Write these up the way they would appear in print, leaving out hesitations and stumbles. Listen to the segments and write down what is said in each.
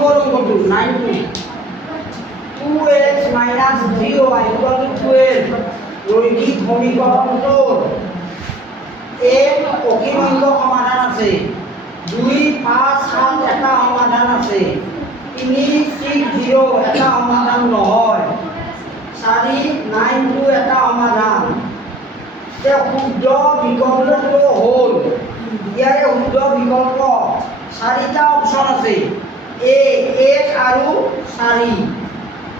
number অংকটো 9 2x - 3y = 12 ৰৈখিক সমীকৰণটোৰ এক অসীমংখ্য সমাধান আছে 2 5 7 এটা সমাধান আছে 3 6 0 এটা সমাধান নহয় 4 9 2 এটা সমাধান তে শুদ্ধ বিকল্পটো হ'ল ইয়াৰে শুদ্ধ বিকল্প চাৰিটা অপচন আছে এ 1 আৰু 4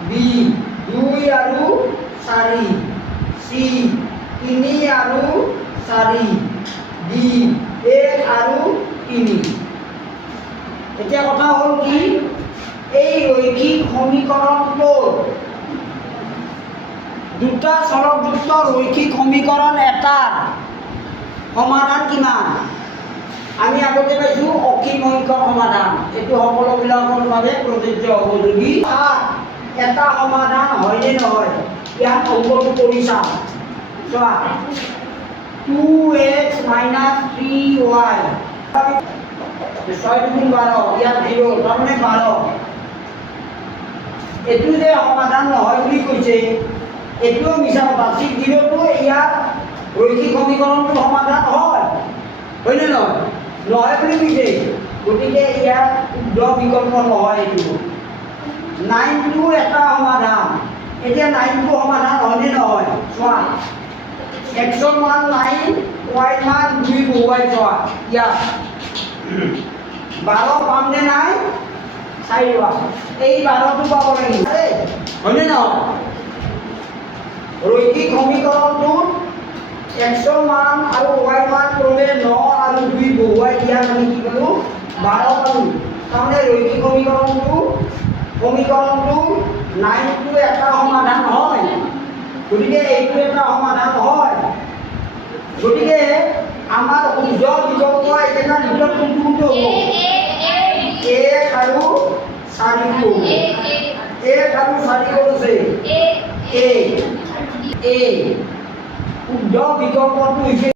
বি 2 আৰু 4 সি 3 আৰু 4 ডি 1 আৰু 3 এতিয়া কথা হ'ল কি এই ৰৈখিক সমীকৰণটোৰ দুটা চলকযুক্ত ৰৈখিক সমীকৰণ এটাৰ সমাধান কিমান আমি আগতে পাইছো অসীমংখ্য সমাধান এটো সকলোবিলাকৰ বাবে প্ৰযোজ্য হ'ব যদি এটা সমাধান হয়নে নহয় ইয়াত অংকটো কৰি চাম চোৱা 2x - 3y 6 × 12 ইয়াত 0 তাৰমানে 12 এটো যে সমাধান নহয় বুলি কৈছে এটোও মিছা কথা 6 0টো ইয়াত রৈখিক সমীকরণটো সমাধান হয় হয়নে নহয় নহয় বুলি কৈছে গতিকে ইয়াত শুদ্ধ বিকল্প নহয় এটো 9 টো এটা সমাধান এতিয়া 9 টো সমাধান হয়নে নহয় চোৱা x ৰ মান 9 y মান 2 বহুৱাই চোৱা ইয়াত 12 পামনে নাই চাই লোৱা এই 12টো পাব লাগিব হয়নে নহয় ৰৈখিক সমীকৰণটোত x ৰ মান আৰু y মান ক্ৰমে 9 আৰু 2 বহুৱাই দিয়াত আমি কি পালো 12 পালো তাৰমানে রৈখিক সমীকরণটো 9 টো এটা সমাধান হয় গতিকে এইটো এটা সমাধান হয় গতিকে আমাৰ শুদ্ধ বিকল্প একেটা ভিতৰত কোনটো হ'ব 1 আৰু 4 টো 1 আৰু 4 কৰিছে এ শুদ্ধ বিকল্পটো হৈছে